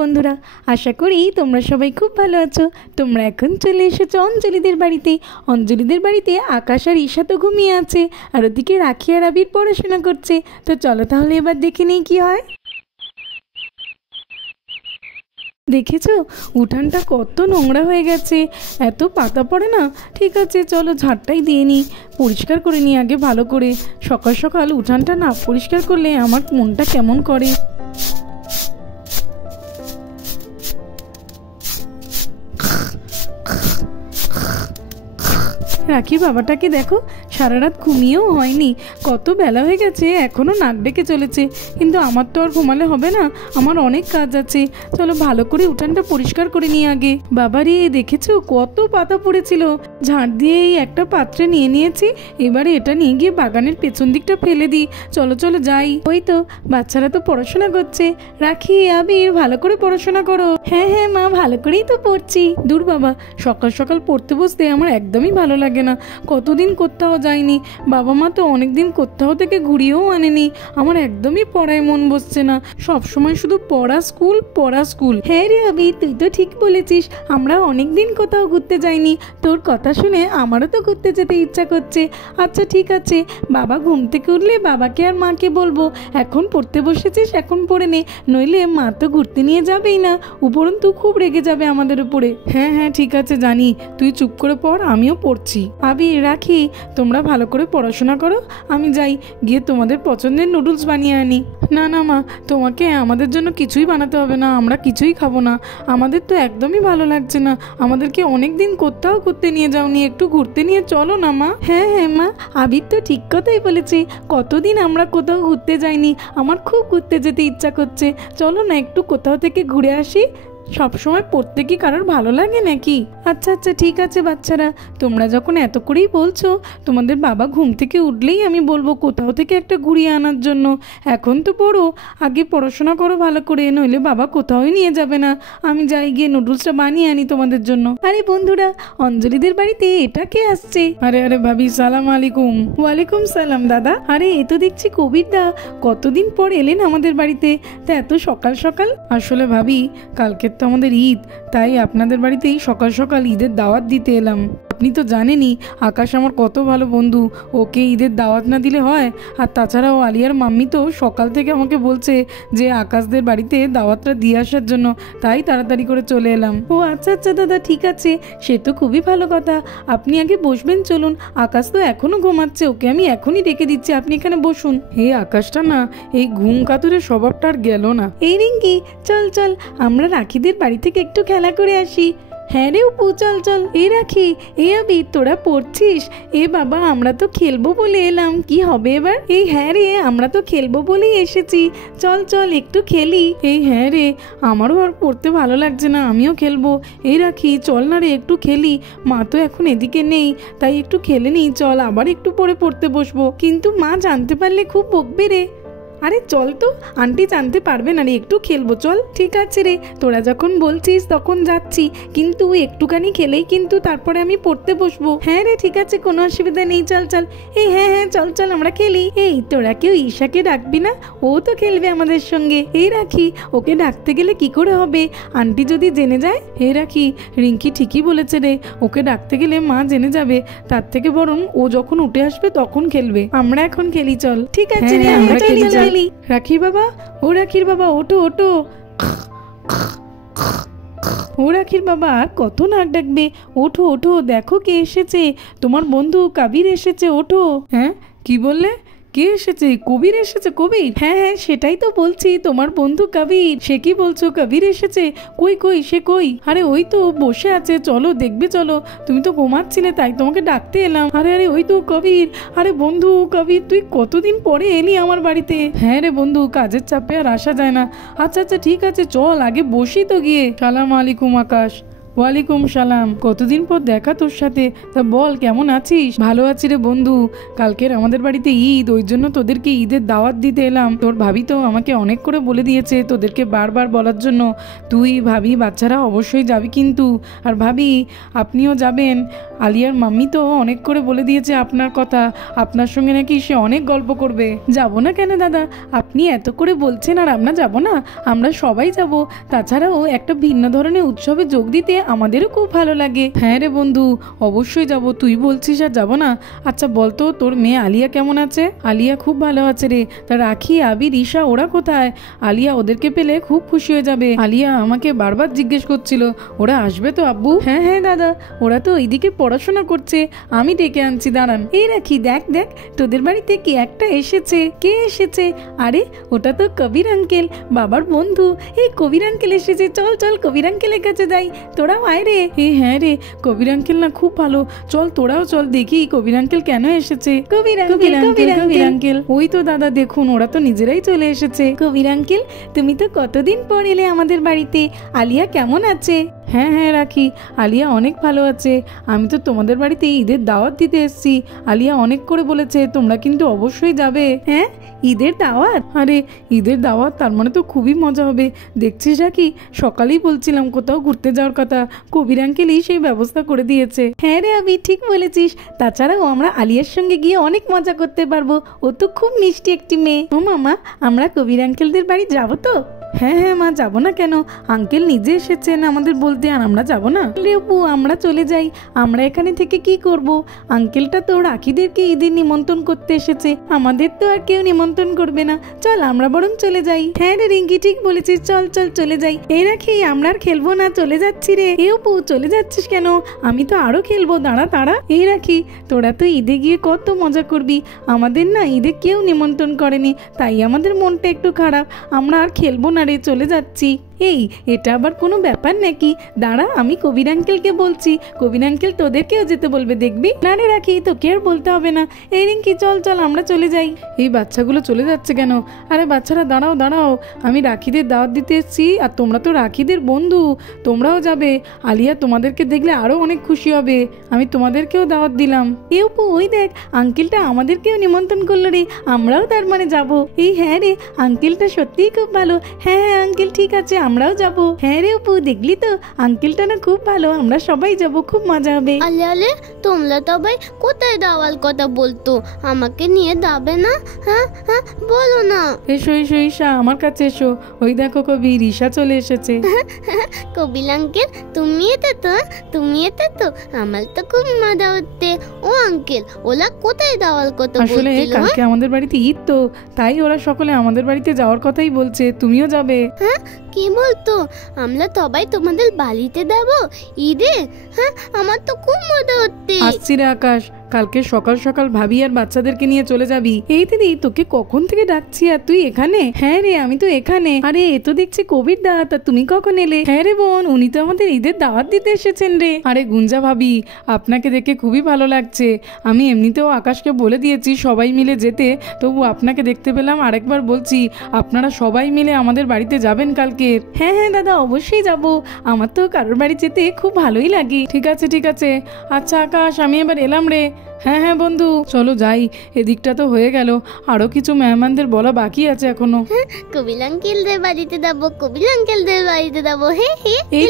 বন্ধুরা, আশা করি তোমরা সবাই খুব ভালো আছো। তোমরা এখন চলে এসেছো অঞ্জলিদের বাড়িতে। অঞ্জলিদের বাড়িতে আকাশ আর ঈশা তো ঘুমিয়ে আছে, আর ওদিকে রাখি আর আবির পড়াশোনা করছে। তো চলো তাহলে এবার দেখে নেই কি হয়। দেখেছো উঠানটা কত নোংরা হয়ে গেছে, এত পাতা পড়ে না। ঠিক আছে চলো ঝাড়টাই দিয়ে নিই, পরিষ্কার করে নিই আগে ভালো করে। সকাল সকাল উঠানটা না পরিষ্কার করলে আমার মনটা কেমন করে। রাখির বাবাটাকে দেখো, সারা রাত ঘুমিয়েও হয়নি, কত বেলা হয়ে গেছে, এখনও নাক ডেকে চলেছে। কিন্তু আমার তো আর ঘুমালে হবে না, আমার অনেক কাজ আছে। চলো ভালো করে উঠানটা পরিষ্কার করে নিই আগে। বাবারে দেখেছো কত পাতা পড়েছিল, ঝাড় দিয়ে এই একটা পাত্রে নিয়ে নিয়েছি। এবারে এটা নিয়ে গিয়ে বাগানের পেছন দিকটা ফেলে দিই। চলো চলো যাই। ওই তো বাচ্চারা তো পড়াশোনা করছে। রাখি আবির ভালো করে পড়াশোনা করো। হ্যাঁ হ্যাঁ মা, ভালো করেই তো পড়ছি। দূর বাবা, সকাল সকাল পড়তে বসতে আমার একদমই ভালো লাগে না। কতদিন কোথাও যায়নি, বাবা মা তো অনেকদিন কোথাও থেকে ঘুরিয়েও আনেনি। আমার একদমই পড়ায় মন বসছে না, সব সময় শুধু পড়া স্কুল পড়া স্কুল। হ্যাঁ রে আবি, তুই তো ঠিক বলেছিস, আমরা অনেকদিন কোথাও ঘুরতে যাইনি। তোর কথা শুনে আমারও তো ঘুরতে যেতে ইচ্ছা করছে। আচ্ছা ঠিক আছে, বাবা ঘুম থেকে উঠলে বাবাকে আর মাকে বলবো এখন পড়তে বসেছিস, এখন পড়ে নে, নইলে মা তো ঘুরতে নিয়ে যাবেই না, উপরন্তু খুব রেগে যাবে আমাদের উপরে। হ্যাঁ হ্যাঁ ঠিক আছে জানি, তুই চুপ করে পড়, আমিও পড়ছি। আবি রাখি, তোমরা ভালো করে পড়াশোনা করো, আমি যাই গিয়ে তোমাদের পছন্দের নুডলস বানিয়ে আনি। না না মা, তোমাকে আমাদের জন্য কিছুই বানাতে হবে না, আমরা কিছুই খাবো না। আমাদের তো একদমই ভালো লাগছে না, আমাদেরকে অনেক দিন কোথাও ঘুরতে নিয়ে যাওনি, একটু ঘুরতে নিয়ে চলো না মা। হ্যাঁ হ্যাঁ মা, আবির তো ঠিক কথাই বলেছে, কতদিন আমরা কোথাও ঘুরতে যাইনি, আমার খুব ঘুরতে যেতে ইচ্ছা করছে। চলো না একটু কোথাও থেকে ঘুরে আসি। সবসময় পড়তে কি কারোর ভালো লাগে নাকি? আচ্ছা আচ্ছা ঠিক আছে বাচ্চারা, তোমরা যখন এত করেই বলছো, তোমাদের বাবা ঘুম থেকে উঠলেই আমি বলবো কোথাও থেকে একটা ঘুরিয়ে আনার জন্য। এখন তো পড়ো, আগে পড়াশোনা করো ভালো করে, নইলে বাবা কোথাওই নিয়ে যাবে না। আমি যাই গিয়ে নুডলসটা বানিয়ে আনি তোমাদের জন্য। আরে বন্ধুরা, অঞ্জলিদের বাড়িতে এটা কে আসছে? আরে আরে ভাবি, সালাম আলাইকুম। ওয়ালাইকুম সালাম দাদা। আরে এ তো দেখছি কবির দা, কতদিন পর এলেন আমাদের বাড়িতে, তা এত সকাল সকাল? আসলে ভাবি কালকে তো আমাদের ঈদ, তাই আপনাদের বাড়িতেই সকাল সকাল ঈদের দাওয়াত দিতে এলাম। আপনি তো জানেনই আকাশ আমার কত ভালো বন্ধু, ওকে ঈদের দাওয়াত না দিলে হয়? আর তাছাড়াও আলিয়ার মাম্মি তো সকাল থেকে আমাকে বলছে যে আকাশদের বাড়িতে দাওয়াতটা দিয়ে আসার জন্য, তাই তাড়াতাড়ি করে চলে এলাম। ও আচ্ছা আচ্ছা দাদা, ঠিক আছে, সে তো খুবই ভালো কথা। আপনি আগে বসবেন, চলুন। আকাশ তো এখনো ঘুমাচ্ছে, ওকে আমি এখনই ডেকে দিচ্ছি, আপনি এখানে বসুন। এই আকাশটা না, এই ঘুম কাতুরে স্বভাবটা আর গেল না। এই রিঙ্কি, চল চল আমরা রাখিদের বাড়ি থেকে একটু খেলা করে আসি। হ্যাঁ রে উপু, চল চল। এই রাখি, এ আবি, তোরা পড়ছিস? এ বাবা, আমরা তো খেলবো বলে এলাম, কি হবে এবার? এই হ্যাঁ রে, আমরা তো খেলবো বলেই এসেছি, চল চল একটু খেলি। এই হ্যাঁ রে, আমারও আর পড়তে ভালো লাগছে না, আমিও খেলবো। এই রাখি, চল না রে একটু খেলি, মা তো এখন এদিকে নেই, তাই একটু খেলে নিই, চল আবার একটু পরে পড়তে বসবো। কিন্তু মা জানতে পারলে খুব বকবে রে। আরে চল তো, আন্টি জানতে পারবে না রে, একটু খেলবো চল। ঠিক আছে রে, তোরা যখন বলছিস তখন যাচ্ছি, কিন্তু একটুখানি খেলেই কিন্তু তারপরে আমি পড়তে বসবো। হ্যাঁ রে ঠিক আছে, কোনো অসুবিধা নেই, চল চল। এই হ্যাঁ হ্যাঁ চল চল আমরা খেলি। এই তোরা কেউ ঈশাকে ডাকবি না? ও তো খেলবে আমাদের সঙ্গে। এই রাখি, ওকে ডাকতে গেলে কি করে হবে, আন্টি যদি জেনে যায়? হে রাখি, রিঙ্কি ঠিকই বলেছে রে, ওকে ডাকতে গেলে মা জেনে যাবে, তার থেকে বরং ও যখন উঠে আসবে তখন খেলবে, আমরা এখন খেলি চল। ঠিক আছে রে, আমরা খেলি চল। রাখির বাবা, ও রাখির বাবা, ওঠো ওঠো। ও রাখির বাবা, কত নাক ডাকবে, ওঠো ওঠো, দেখো কে এসেছে, তোমার বন্ধু কবির এসেছে, ওঠো। হ্যাঁ কি বললে? কে এসেছে? কবির এসেছে? কবির? হ্যাঁ হ্যাঁ সেটাই তো বলছি, তোমার বন্ধু কবির। সে কি বলছো, কবির এসেছে? কই কই সে কই? আরে ওই তো বসে আছে, চলো দেখবে চলো, তুমি তো ঘুমাচ্ছিলে তাই তোমাকে ডাকতে এলাম। আরে আরে ওই তো কবির। আরে বন্ধু কবির, তুই কতদিন পরে এলি আমার বাড়িতে? হ্যাঁ রে বন্ধু, কাজের চাপে আর আসা যায় না। আচ্ছা আচ্ছা ঠিক আছে, চল আগে বসি তো গিয়ে। সালাম আলাইকুম আকাশ। ওয়ালাইকুম সালাম, কতদিন পর দেখা তোর সাথে। তা বল কেমন আছিস? ভালো আছি রে বন্ধু, কালকের আমাদের বাড়িতে ঈদ, ওই জন্য তোদেরকে ঈদের দাওয়াত দিতে এলাম। তোর ভাবি তো আমাকে অনেক করে বলে দিয়েছে তোদেরকে বারবার বলার জন্য, তুই ভাবি বাচ্চারা অবশ্যই যাবি কিন্তু। আর ভাবি আপনিও যাবেন, আলিয়ার মাম্মি তো অনেক করে বলে দিয়েছে আপনার কথা, আপনার সঙ্গে নাকি সে অনেক গল্প করবে। যাব না কেন দাদা, আপনি এত করে বলছেন আর আমরা যাব না? আমরা সবাই যাব। তাছাড়াও একটা ভিন্ন ধরনের উৎসবে যোগ দিতে আমাদেরও খুব ভালো লাগে। হ্যাঁ রে বন্ধু, অবশ্যই যাব, তুই বলছিস আর যাব না? আচ্ছা বলতো তোর মেয়ে আলিয়া কেমন আছে? আলিয়া খুব ভালো আছে রে। তা রাখি, আবির, ঈশা ওরা কোথায়? আলিয়া ওদেরকে পেলে খুব খুশি হয়ে যাবে। আলিয়া আমাকে বারবার জিজ্ঞেস করছিল ওরা আসবে তো আব্বু। হ্যাঁ হ্যাঁ দাদা, ওরা তো এইদিকে পড়াশোনা করছে, আমি ডেকে আনছি, দাঁড়ান। এই রাখি, দেখ দেখ তোদের বাড়িতে কি একটা এসেছে। কে এসেছে? আরে ওটা তো কবির আঙ্কেল, বাবার বন্ধু। এই কবির আঙ্কেল এসেছে, চল চল কবির আঙ্কেলের কাছে যাই, তোরাও আয় রে। হ্যাঁ রে, কবির আঙ্কেল না খুব ভালো, চল তোরাও চল দেখি কবির আঙ্কেল কেন এসেছে। কবির আঙ্কেল, ওই তো দাদা দেখুন ওরা তো নিজেরাই চলে এসেছে। কবির আঙ্কেল তুমি তো কতদিন পর এলে আমাদের বাড়িতে, আলিয়া কেমন আছে? হ্যাঁ হ্যাঁ রাখি, আলিয়া অনেক ভালো আছে। আমি তো তোমাদের বাড়িতে ঈদের দাওয়াত দিতে এসেছি, আলিয়া অনেক করে বলেছে তোমরা কিন্তু অবশ্যই যাবে। হ্যাঁ ঈদের দাওয়াত? আরে ঈদের দাওয়াত, তার মানে তো খুবই মজা হবে। দেখছিস রাখি, সকালেই বলছিলাম কোথাও ঘুরতে যাওয়ার কথা, কবির আঙ্কেলই সেই ব্যবস্থা করে দিয়েছে। হ্যাঁ রে আবি, ঠিক বলেছিস। তাছাড়াও আমরা আলিয়ার সঙ্গে গিয়ে অনেক মজা করতে পারবো, ও তো খুব মিষ্টি একটি মেয়ে। ও মামা, আমরা কবির আঙ্কেলদের বাড়ি যাবো তো? হ্যাঁ হ্যাঁ মা, যাবো না কেন? আঙ্কেল নিজে এসেছেন আমাদের বলতে, আর আমরা যাবো না? লেবু আমরা চলে যাই, আমরা এখানে থেকে কি করব? আঙ্কেলটা তো রাখিদেরকে ঈদের নিমন্ত্রণ করতে এসেছে, আমাদের তো আর কেউ নিমন্ত্রণ করবে না। চল আমরা বরং চলে যাই। হ্যাঁ রে রিঙ্কি, ঠিক বলেছিস, চল চল চলে যাই। এই রাখি, আমরা আর খেলবো না, চলে যাচ্ছি রে। এ অপু, চলে যাচ্ছিস কেন? আমি তো আরো খেলবো, দাঁড়া দাঁড়া। এই রাখি, তোরা তো ঈদে গিয়ে কত মজা করবি, আমাদের না ঈদে কেউ নিমন্ত্রণ করেনি, তাই আমাদের মনটা একটু খারাপ, আমরা আর খেলবো না রে, চলে যাচ্ছি। এই এটা আবার কোনো ব্যাপার নাকি? দাঁড়া, আমি কবির আঙ্কেলকে বলছি, কবির আঙ্কেল তোদেরকেও যেতে বলবে, দেখবি। না রে রাখি, তোকে আর বলতে হবে না। এই রিঙ্কি, চল চল আমরা চলে যাই। এই বাচ্চাগুলো চলে যাচ্ছে কেন? আরে বাচ্চারা দাঁড়াও দাঁড়াও, আমি রাখিদের দাওয়াত দিতে এসেছি, আর তোমরা তো রাখিদের বন্ধু, তোমরাও যাবে। আলিয়া তোমাদেরকে দেখলে আরো অনেক খুশি হবে, আমি তোমাদেরকেও দাওয়াত দিলাম। এ অপু, ওই দেখ আঙ্কেলটা আমাদেরকেও নিমন্ত্রণ করলো রে, আমরাও তার মানে যাব। এই হ্যাঁ রে, আঙ্কেলটা সত্যিই খুব ভালো। হ্যাঁ হ্যাঁ আঙ্কেল ঠিক আছে, আমরাও যাব। হ্যাঁ রে অপু, দেখলি তো আঙ্কেলটা না খুব ভালো, আমরা সবাই যাব, খুব মজা হবে। আলে আলে, তোমরা সবাই কোথায় যাওয়ার কথা বলতো, আমাকে নিয়ে যাবে না? হ্যাঁ হ্যাঁ বলো না। এসো এসো ঈশা, আমার কাছে এসো। ওই দেখো কবির, ঈশা চলে এসেছে। কবির আঙ্কেল তুমি এতে তো, তুমি এতে তো, আমার তো খুব মজা হচ্ছে। ও আঙ্কেল, ওরা কোথায় যাওয়ার কথা আসলে বলছিল? কালকে আমাদের বাড়িতে ঈদ তো, তাই ওরা সকলে আমাদের বাড়িতে যাওয়ার কথাই বলছে, তুমিও যাবে। হ্যাঁ কি বলতো, আমরা সবাই তোমাদের বাড়িতে যাবো ঈদে? হ্যাঁ আমার তো খুব মজা হচ্ছে। আসছি রে আকাশ, কালকে সকাল সকাল ভাবি আর বাচ্চাদেরকে নিয়ে চলে যাবি। এই দিদি, তোকে কখন থেকে ডাকছি আর তুই এখানে? হ্যাঁ রে, আমি তো এখানে। আরে এ তো দেখছি কবির দা, তা তুমি কখন এলে? হ্যাঁ রে বোন, উনি তো আমাদের ঈদের দাওয়াত দিতে এসেছেন রে। আরে গুঞ্জা ভাবি, আপনাকে দেখে খুবই ভালো লাগছে। আমি এমনিতেও আকাশকে বলে দিয়েছি সবাই মিলে যেতে, তবু আপনাকে দেখতে পেলাম, আরেকবার বলছি আপনারা সবাই মিলে আমাদের বাড়িতে যাবেন কালকে। হ্যাঁ হ্যাঁ দাদা, অবশ্যই যাব, আমার তো কারোর বাড়ি যেতে খুব ভালোই লাগে। ঠিক আছে ঠিক আছে, আচ্ছা আকাশ আমি এবার এলাম রে। হ্যাঁ হ্যাঁ বন্ধু, চলো যাই, এদিকটা তো হয়ে গেল, আরো কিছু মেহমানদের বলা বাকি আছে এখনো। কবির আঙ্কেলদের বাড়িতে যাবো, কবির আঙ্কেলদের বাড়িতে যাবো। হ্যাঁ হ্যাঁ, এই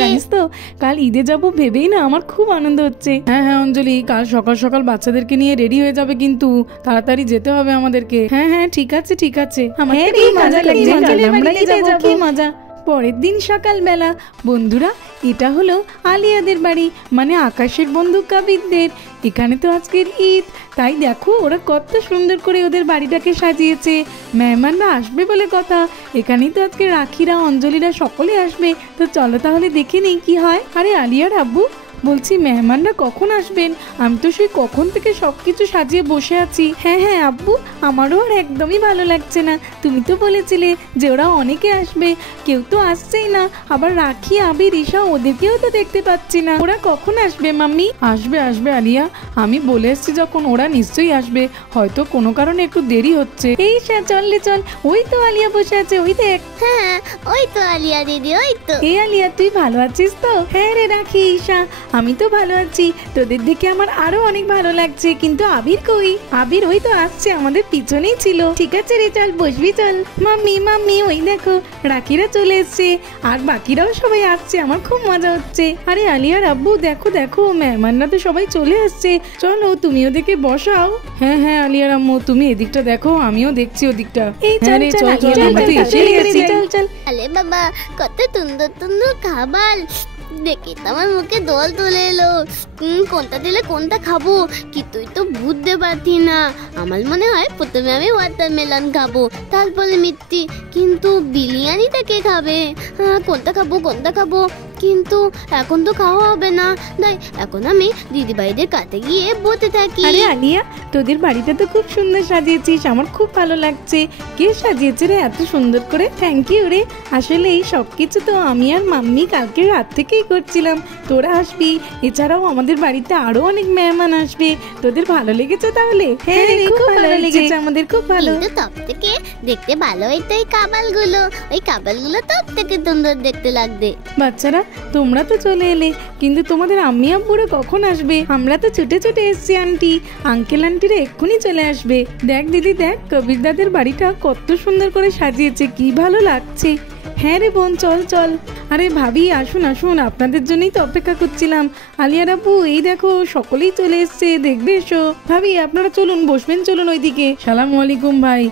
জানিস তো কাল ঈদে যাবো ভেবেই না আমার খুব আনন্দ হচ্ছে। হ্যাঁ হ্যাঁ অঞ্জলি, কাল সকাল সকাল বাচ্চাদেরকে নিয়ে রেডি হয়ে যাবে, কিন্তু তাড়াতাড়ি যেতে হবে আমাদেরকে। হ্যাঁ হ্যাঁ ঠিক আছে ঠিক আছে। আমার মজা লাগছে, কি মজা। পরের দিন সকালবেলা, বন্ধুরা এটা হলো আলিয়াদের বাড়ি, মানে আকাশের বন্ধু কবিরদের। এখানে তো আজকের ঈদ, তাই দেখো ওরা কত সুন্দর করে ওদের বাড়িটাকে সাজিয়েছে। মেহমানরা আসবে বলে কথা, এখানেই তো আজকে রাখিরা অঞ্জলিরা সকলে আসবে। তো চলো তাহলে দেখে নেই কি হয়। আরে আলিয়ার আব্বু, বলছি মেহমানরা কখন আসবেন? আমি তো সেই কখন থেকে সব কিছু সাজিয়ে বসে আছি। হ্যাঁ হ্যাঁ আব্বু, আমারও আর একদমই ভালো লাগছে না। তুমি তো বলেছিলে যে ওরা অনেকে আসবে, কেউ তো আসছেই না। আবার রাখি, আবির, ঈশা, ওদেরকেও তো দেখতে পাচ্ছি না। ওরা কখন আসবে মাম্মি? আসবে আসবে আলিয়া, আমি বলে এসছি যখন, ওরা নিশ্চয়ই আসবে। হয়তো কোনো কারণে একটু দেরি হচ্ছে। এই চল রে চল, ওই তো আলিয়া বসে আছে, ওই দেখ। হ্যাঁ ওই তো আলিয়া দিদি, ওই তো। এই আলিয়া, তুই ভালো আছিস তো? হ্যাঁ রে রাখি, ঈশা, আমি তো ভালো আছি। তোদের দেখে আমার আরো অনেক ভালো লাগছে। কিন্তু আবির কই? আবির ওই তো আসছে, আমাদের পিছনেই ছিল। ঠিক আছে রে, চল বসবি চল। মাম্মি মাম্মি, ওই দেখো রাখিরা চলে এসছে, আর বাকিরাও সবাই আসছে। আমার খুব মজা হচ্ছে। আরে আলিয়ার আব্বু, দেখো দেখো মেহমানরা তো সবাই চলে আসছে। চলো তুমিও দেখে বসাও। হ্যাঁ হ্যাঁ আলিয়ার আম্মু, তুমি এদিকটা দেখো, আমিও দেখছি ওদিকটা। এই চল চল চল চল। আলে বাবা, কত সুন্দর সুন্দর খাবার দেখি তো আমার মুখে দল তুলে এলো। কোনটা দিলে কোনটা খাবো কিছুই তো বুঝতে পারছি না। আমার মনে হয় প্রথমে আমি ওয়াটারমেলন খাবো, তারপরে মিষ্টি। কিন্তু বিরিয়ানিটা কে খাবে? কোনটা খাবো কিন্তু এখন তো খাওয়া হবে না। তাই এখন আমি দিদিভাইদের কাছে গিয়ে বসে থাকি। আরে আলিয়া, তোদের বাড়িটা তো খুব সুন্দর সাজিয়েছিস, আমার খুব ভালো লাগছে। কে সাজিয়েছে রে এত সুন্দর করে? থ্যাংক ইউ রে। আসলে এই সব কিছু তো আমি আর মাম্মি কালকে রাত থেকেই করছিলাম। তোরা আসবি, এছাড়াও আমাদের বাড়িতে আরো অনেক মেহমান আসবে। তোদের ভালো লেগেছে তাহলে? হ্যাঁ রে, খুব ভালো লেগেছে আমাদের, খুব ভালো। কিন্তু সব থেকে দেখতে ভালো হইতো এই কাবালগুলো। ওই কাবালগুলো সব থেকে সুন্দর দেখতে লাগবে। বাচ্চারা, তোমরা তো চলে এলে, কিন্তু তোমাদের আম্মি আব্বুরা কখন আসবে? আমরা তো ছুটে ছুটে এসছি আন্টি। আঙ্কেল আন্টিরা এক্ষুনি চলে আসবে। দেখ দিদি দেখ, কবির দাদের বাড়িটা কত সুন্দর করে সাজিয়েছে, কি ভালো লাগছে। হ্যাঁ রে বোন, চল চল। আরে ভাবি, আসুন আসুন, আপনাদের জন্যই তো অপেক্ষা করছিলাম। আলিয়ার আব্বু, এই দেখো সকলেই চলে এসছে, দেখবে এসো। ভাবি আপনারা চলুন, বসবেন, চলুন ওইদিকে। সালাম আলাইকুম ভাই।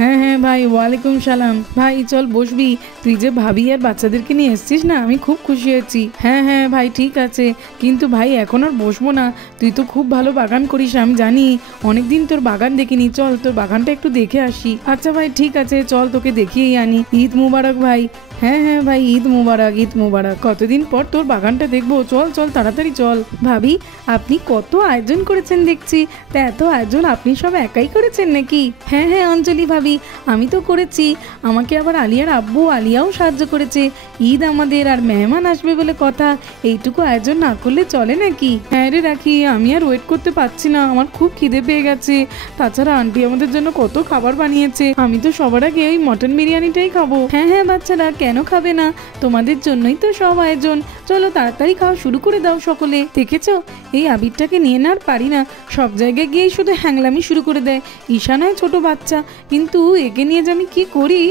হ্যাঁ হ্যাঁ ভাই, ওয়ালাইকুম সালাম। ভাই চল বসবি। তুই যে ভাবি আর বাচ্চাদেরকে নিয়ে এসছিস না, আমি খুব খুশি হয়েছি। হ্যাঁ হ্যাঁ ভাই, ঠিক আছে, কিন্তু ভাই এখন আর বসবো না। তুই তো খুব ভালো বাগান করিস, আমি জানি। অনেকদিন তোর বাগান দেখিনি, চল তোর বাগানটা একটু দেখে আসি। আচ্ছা ভাই ঠিক আছে, চল তোকে দেখিয়েই আনি। ঈদ মুবারক ভাই। হ্যাঁ হ্যাঁ ভাই, ঈদ মুবারক, ঈদ মুবারক। কতদিন পর তোর বাগানটা দেখবো। চল চল তাড়াতাড়ি চল। ভাবি, আপনি কত আয়োজন করেছেন দেখছি। তা এত আয়োজন আপনি সব একাই করেছেন নাকি? হ্যাঁ হ্যাঁ অঞ্জলি ভাবি, আমি তো করেছি। আমাকে আবার আলিয়ার আব্বু আলিয়াও সাহায্য করেছে। ঈদ আমাদের, আর মেহমান আসবে বলে কথা, এইটুকু আয়োজন না করলে চলে নাকি? হ্যাঁ রে রাখি, আমি আর ওয়েট করতে পারছি না, আমার খুব খিদে পেয়ে গেছে। তাছাড়া আন্টি আমাদের জন্য কত খাবার বানিয়েছে। আমি তো সবার আগে ওই মটন বিরিয়ানিটাই খাবো। হ্যাঁ হ্যাঁ বাচ্চারা, কেন খাবে না? তোমাদের জন্যই তো সব আয়োজন। চলো তাড়াতাড়ি খাওয়া শুরু করে দাও সকলে। দেখেছো, এই আবিরটাকে নিয়ে না আর পারি না, সব জায়গায় গিয়েই শুধু হ্যাংলামি শুরু করে দেয়। ঈশা নয় ছোট বাচ্চা, কিন্তু একে নিয়ে যে আমি কি করি।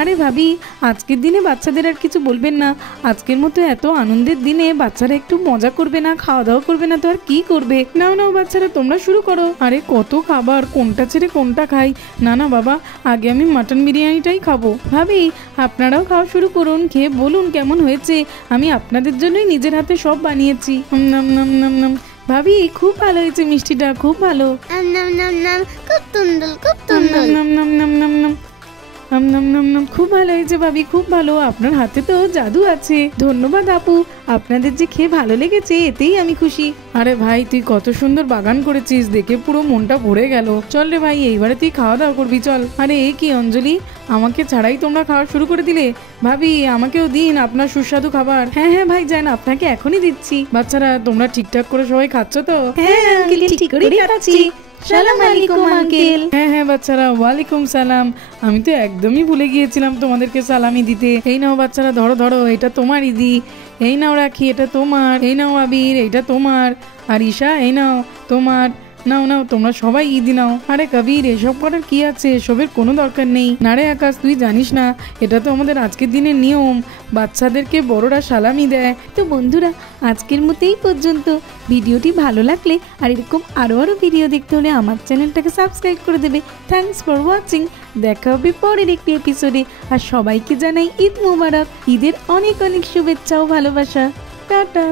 আরে ভাবি, আজকের দিনে বাচ্চাদের আর কিছু বলবেন না। আজকের মতো এত আনন্দের দিনে বাচ্চারা একটু মজা করবে না, খাওয়া দাওয়া করবে না তো আর কি করবে? নাও নাও বাচ্চারা, তোমরা শুরু করো। আরে কত খাবার, কোনটা ছেড়ে কোনটা খাই? না না বাবা, আগে আমি মাটন বিরিয়ানিটাই খাবো। ভাবি, আপনারাও খাওয়া শুরু করুন, খেয়ে বলুন কেমন হয়েছে। আমি আপনাদের জন্যই নিজের হাতে সব বানিয়েছি। নাম নাম নাম নাম। ভাবি, খুব ভালো হয়েছে মিষ্টিটা, খুব ভালো। খুব সুন্দর, খুব সুন্দর। নাম নাম নাম নাম নাম। খুব ভালো হয়েছে ভাবি, খুব ভালো। আপনার হাতে তো জাদু আছে। ধন্যবাদ আপু, আপনাদের যে খেয়ে ভালো লেগেছে এতেই আমি খুশি। আরে ভাই, তুই কত সুন্দর বাগান করেছিস, দেখে পুরো মনটা ভরে গেল। চল রে ভাই, এইবারে তুই খাওয়া দাওয়া করবি, চল। আরে এ কি অঞ্জলি, আমাকে ছাড়াই তোমরা খাওয়া শুরু করে দিলে? ভাবি, আমাকেও দিন আপনার সুস্বাদু খাবার। হ্যাঁ হ্যাঁ ভাই যান, আপনাকে এখনই দিচ্ছি। বাচ্চারা, তোমরা ঠিকঠাক করে সবাই খাচ্ছ তো? হ্যাঁ আঙ্কেল, ঠিক করে খাচ্ছি। সালাম আলাইকুম আঙ্কেল। হ্যাঁ হ্যাঁ বাচ্চারা, ওয়ালাইকুম সালাম। আমি তো একদমই ভুলে গিয়েছিলাম তোমাদেরকে সালামি দিতে। এই নাও বাচ্চারা, ধরো ধরো, এটা তোমার ঈদি। এই নাও রাখি, এটা তোমার। এই নাও আবির, এইটা তোমার। আর ঈশা, এই নাও তোমার। নাও নাও, তোমরা সবাই ঈদি নাও। আরে কবির, এসব করার কি আছে? এসবের কোনো দরকার নেই। না রে আকাশ, তুই জানিস না, এটা তো আমাদের আজকের দিনের নিয়ম। বাচ্চাদেরকে বড়রা সালামি দেয়। তো বন্ধুরা, আজকের মতো এই পর্যন্ত। ভিডিওটি ভালো লাগলে আর এরকম আরো ভিডিও দেখতে হলে আমার চ্যানেলটাকে সাবস্ক্রাইব করে দেবে। Thanks for watching. দেখা হবে পরের একটি এপিসোডে। আর সবাইকে জানাই ঈদ মোবারক। ঈদের অনেক অনেক শুভেচ্ছা ও ভালোবাসা। টাটা।